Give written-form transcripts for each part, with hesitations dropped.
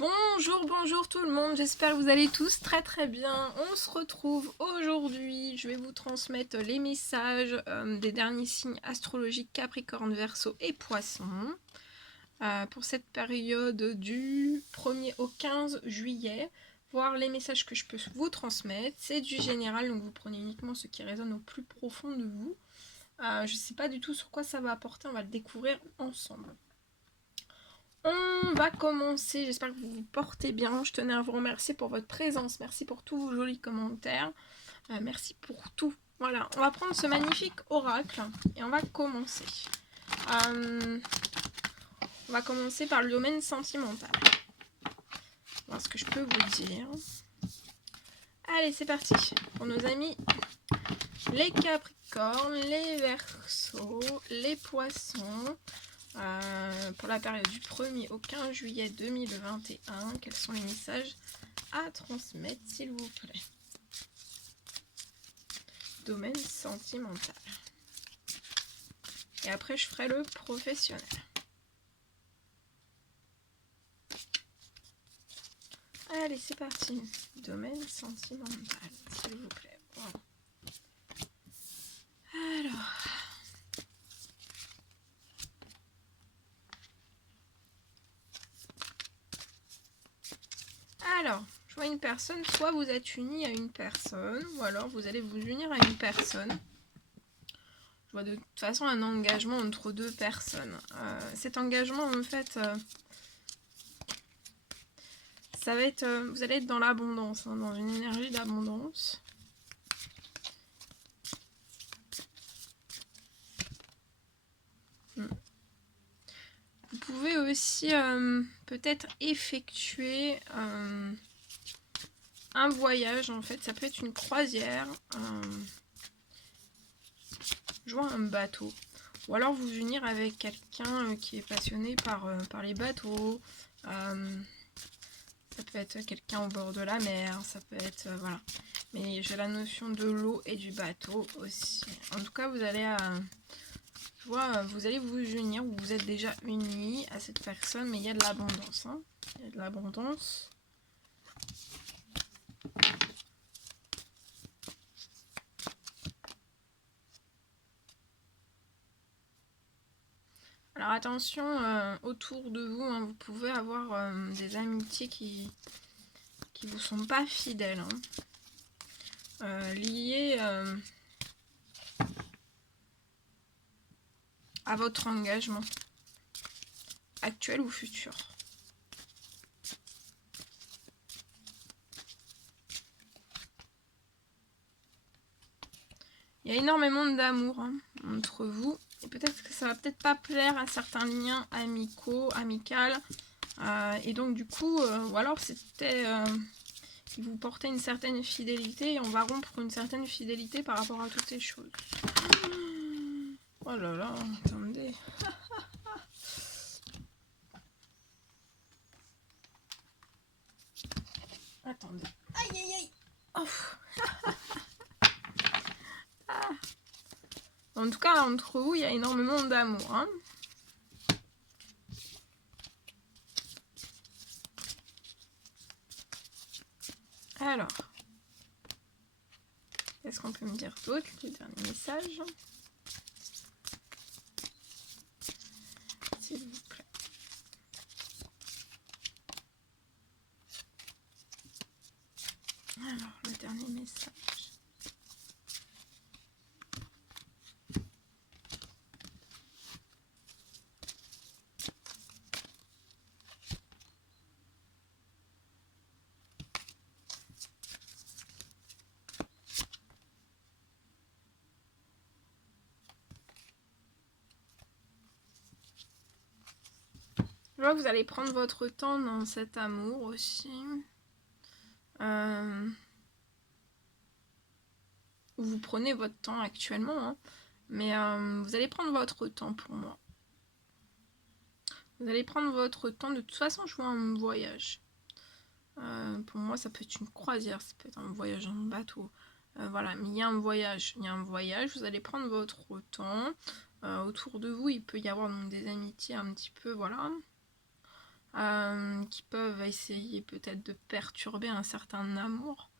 Bonjour tout le monde, j'espère que vous allez tous très bien. On se retrouve aujourd'hui, je vais vous transmettre les messages des derniers signes astrologiques Capricorne, Verseau et Poisson pour cette période du 1er au 15 juillet. Voir les messages que je peux vous transmettre, c'est du général, donc vous prenez uniquement ce qui résonne au plus profond de vous. Je ne sais pas du tout sur quoi ça va apporter, on va le découvrir ensemble. On va commencer, j'espère que vous vous portez bien. Je tenais à vous remercier pour votre présence, merci pour tous vos jolis commentaires, merci pour tout. Voilà, on va prendre ce magnifique oracle et on va commencer. On va commencer par le domaine sentimental. Voir ce que je peux vous dire. Allez, c'est parti pour nos amis les Capricornes, les Verseaux, les Poissons. Pour la période du 1er au 15 juillet 2021, quels sont les messages à transmettre s'il vous plaît? Domaine sentimental. Et après je ferai le professionnel. Allez, c'est parti. Domaine sentimental, s'il vous plaît. Voilà. Alors, je vois une personne, soit vous êtes unis à une personne, ou alors vous allez vous unir à une personne. Je vois de toute façon un engagement entre deux personnes. Cet engagement, en fait, ça va être, vous allez être dans l'abondance, hein, dans une énergie d'abondance. Vous pouvez aussi peut-être effectuer un voyage, en fait, ça peut être une croisière, je vois un bateau, ou alors vous unir avec quelqu'un qui est passionné par les bateaux, ça peut être quelqu'un au bord de la mer, ça peut être, voilà, mais j'ai la notion de l'eau et du bateau aussi. En tout cas, vous allez vous allez vous unir, ou vous êtes déjà unis à cette personne, mais il y a de l'abondance, hein. Il y a de l'abondance. Alors attention, autour de vous, hein, vous pouvez avoir des amitiés qui vous sont pas fidèles, hein. Liées à votre engagement actuel ou futur. Il y a énormément d'amour, hein, entre vous. Et peut-être que ça va peut-être pas plaire à certains liens amicaux, amicales. Et donc du coup, ou alors c'était... vous portez une certaine fidélité et on va rompre une certaine fidélité par rapport à toutes ces choses. Oh là là, attendez. Attendez. Aïe aïe aïe. Oh. En tout cas, entre vous, il y a énormément d'amour, hein. Alors, qu'est-ce qu'on peut me dire d'autre? Le dernier message, s'il vous plaît. Alors, le dernier message. Je vois que vous allez prendre votre temps dans cet amour aussi. Vous prenez votre temps actuellement, hein, mais vous allez prendre votre temps pour moi. Vous allez prendre votre temps. De toute façon, je vois un voyage. Pour moi, ça peut être une croisière, ça peut être un voyage en bateau. Voilà, mais il y a un voyage. Vous allez prendre votre temps. Autour de vous, il peut y avoir donc des amitiés un petit peu, voilà, qui peuvent essayer peut-être de perturber un certain amour.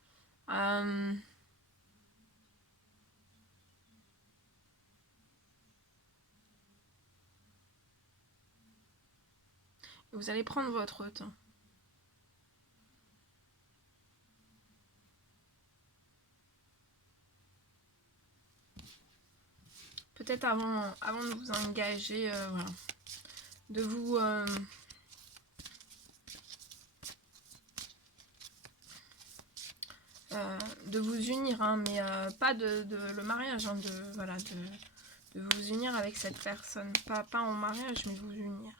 Vous allez prendre votre temps. Peut-être avant de vous engager, voilà, de vous unir, hein, mais pas de le mariage, hein, voilà, de vous unir avec cette personne, pas en mariage, mais vous unir.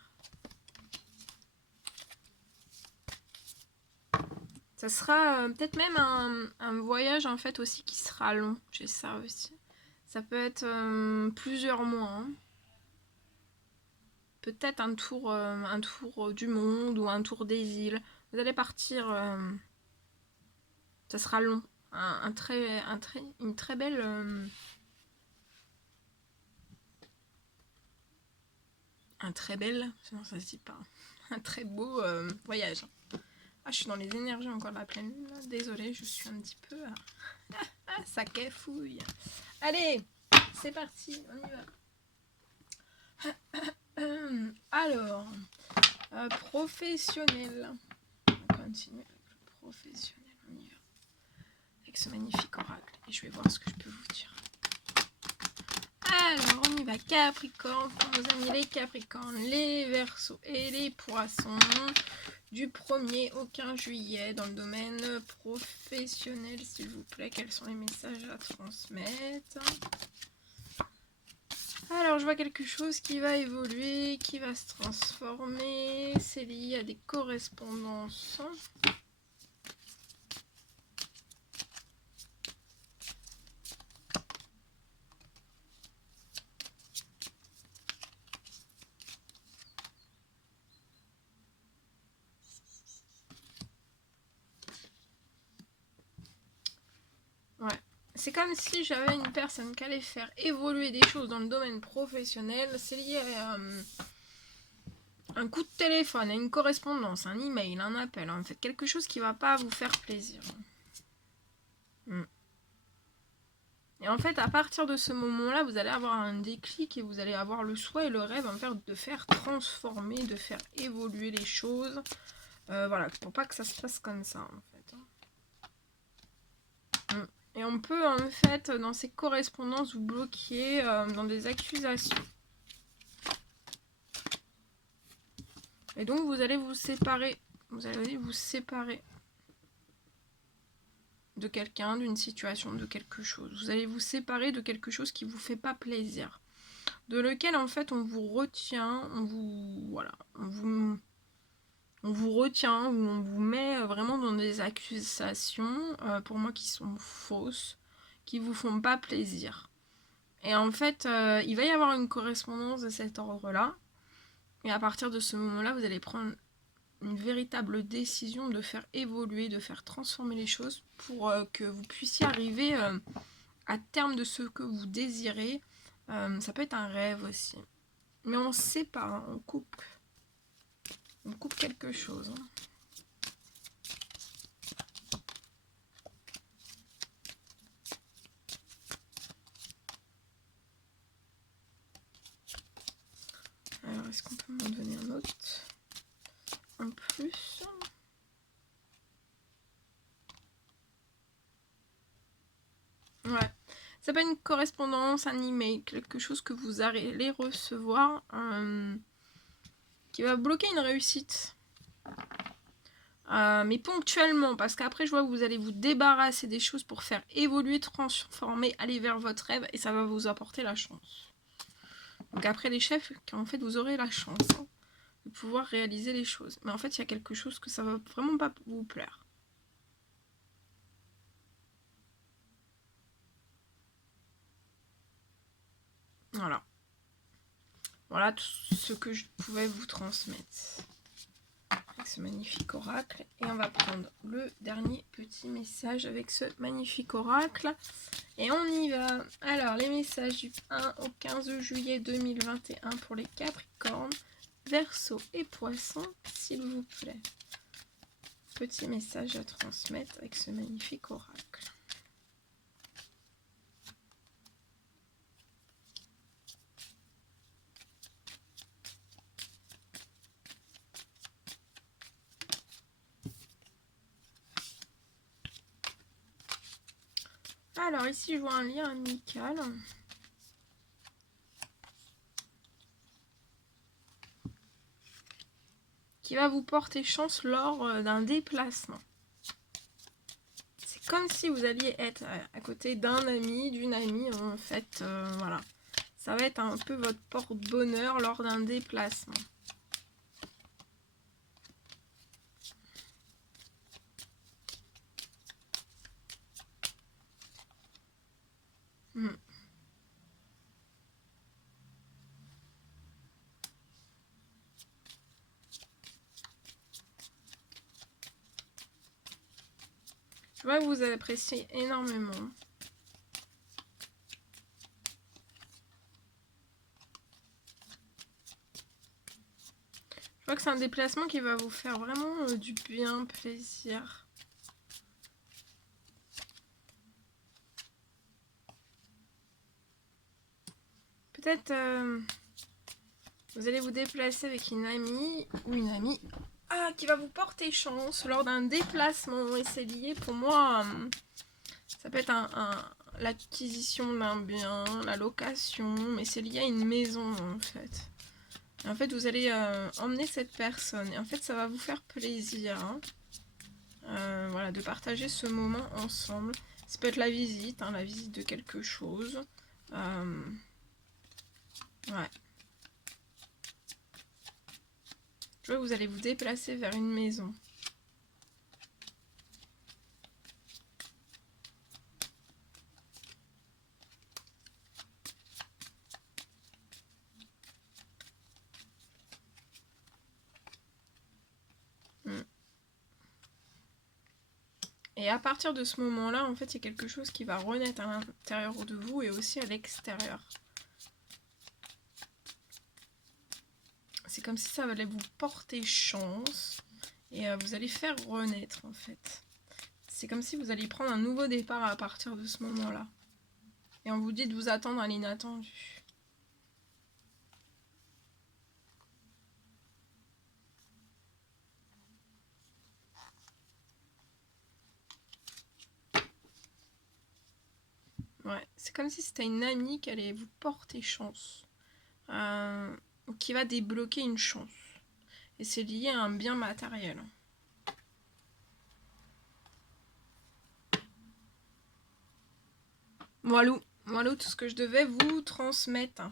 Ça sera peut-être même un voyage en fait aussi qui sera long, j'ai ça aussi. Ça peut être plusieurs mois, hein. Peut-être un tour du monde ou un tour des îles. Vous allez partir, ça sera long. Une très belle... sinon ça se dit pas. Un très beau voyage. Ah, je suis dans les énergies encore de la pleine lune. Désolée, je suis un petit peu... ça cafouille. Allez, c'est parti, on y va. Alors, professionnel. On continue avec le professionnel, on y va. Avec ce magnifique oracle. Et je vais voir ce que je peux vous dire. Alors, on y va. Capricorne, pour nos amis les Capricornes, les Verseaux et les Poissons. Du 1er au 15 juillet dans le domaine professionnel, s'il vous plaît. Quels sont les messages à transmettre? Alors, je vois quelque chose qui va évoluer, qui va se transformer. C'est lié à des correspondances. Ouais. C'est comme si j'avais une personne qui allait faire évoluer des choses dans le domaine professionnel. C'est lié à un coup de téléphone, à une correspondance, un email, un appel. En fait, quelque chose qui va pas vous faire plaisir. Et en fait, à partir de ce moment-là, vous allez avoir un déclic et vous allez avoir le souhait et le rêve en fait, de faire transformer, de faire évoluer les choses. Voilà, pour pas que ça se passe comme ça, en fait. Et on peut, en fait, dans ces correspondances, vous bloquer dans des accusations. Et donc, vous allez vous séparer. Vous allez vous séparer de quelqu'un, d'une situation, de quelque chose. Vous allez vous séparer de quelque chose qui vous fait pas plaisir. De lequel, en fait, on vous retient, on vous retient, ou on vous met vraiment dans des accusations, pour moi, qui sont fausses, qui vous font pas plaisir. Et en fait, il va y avoir une correspondance de cet ordre-là. Et à partir de ce moment-là, vous allez prendre une véritable décision de faire évoluer, de faire transformer les choses pour que vous puissiez arriver à terme de ce que vous désirez. Ça peut être un rêve aussi. Mais on ne sait pas, hein, on coupe. On coupe quelque chose. Hein. Alors, est-ce qu'on peut m'en donner un autre en plus? Ouais. Ça peut être une correspondance, un email, quelque chose que vous allez recevoir qui va bloquer une réussite. Mais ponctuellement, parce qu'après je vois que vous allez vous débarrasser des choses pour faire évoluer, transformer, aller vers votre rêve et ça va vous apporter la chance. Donc après les chefs, en fait vous aurez la chance de pouvoir réaliser les choses. Mais en fait il y a quelque chose que ça va vraiment pas vous plaire. Voilà. Voilà tout ce que je pouvais vous transmettre. Avec ce magnifique oracle. Et on va prendre le dernier petit message avec ce magnifique oracle. Et on y va. Alors, les messages du 1 au 15 juillet 2021 pour les Capricornes, Verseaux et Poissons, s'il vous plaît. petit message à transmettre avec ce magnifique oracle. Alors ici, je vois un lien amical. Qui va vous porter chance lors d'un déplacement. C'est comme si vous alliez être à côté d'un ami, d'une amie, en fait, voilà. Ça va être un peu votre porte-bonheur lors d'un déplacement. Je vois que vous appréciez énormément. Je vois que c'est un déplacement qui va vous faire vraiment du bien, plaisir. Peut-être vous allez vous déplacer avec une amie ou une amie qui va vous porter chance lors d'un déplacement. Et c'est lié pour moi, ça peut être l'acquisition d'un bien, la location, mais c'est lié à une maison en fait. Et en fait, vous allez emmener cette personne et en fait, ça va vous faire plaisir. Voilà, de partager ce moment ensemble. Ça peut être la visite de quelque chose. Ouais. Je vois que vous allez vous déplacer vers une maison. Et à partir de ce moment-là, en fait, il y a quelque chose qui va renaître à l'intérieur de vous et aussi à l'extérieur. C'est comme si ça allait vous porter chance et vous allez faire renaître, en fait. C'est comme si vous alliez prendre un nouveau départ à partir de ce moment-là. Et on vous dit de vous attendre à l'inattendu. Ouais, c'est comme si c'était une amie qui allait vous porter chance. Qui va débloquer une chance. Et c'est lié à un bien matériel. Voilà tout ce que je devais vous transmettre.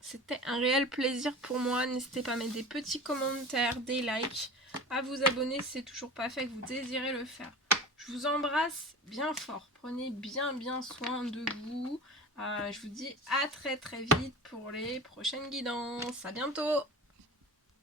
C'était un réel plaisir pour moi. N'hésitez pas à mettre des petits commentaires, des likes, à vous abonner si c'est toujours pas fait, que vous désirez le faire. Je vous embrasse bien fort. Prenez bien soin de vous. Je vous dis à très vite pour les prochaines guidances. À bientôt!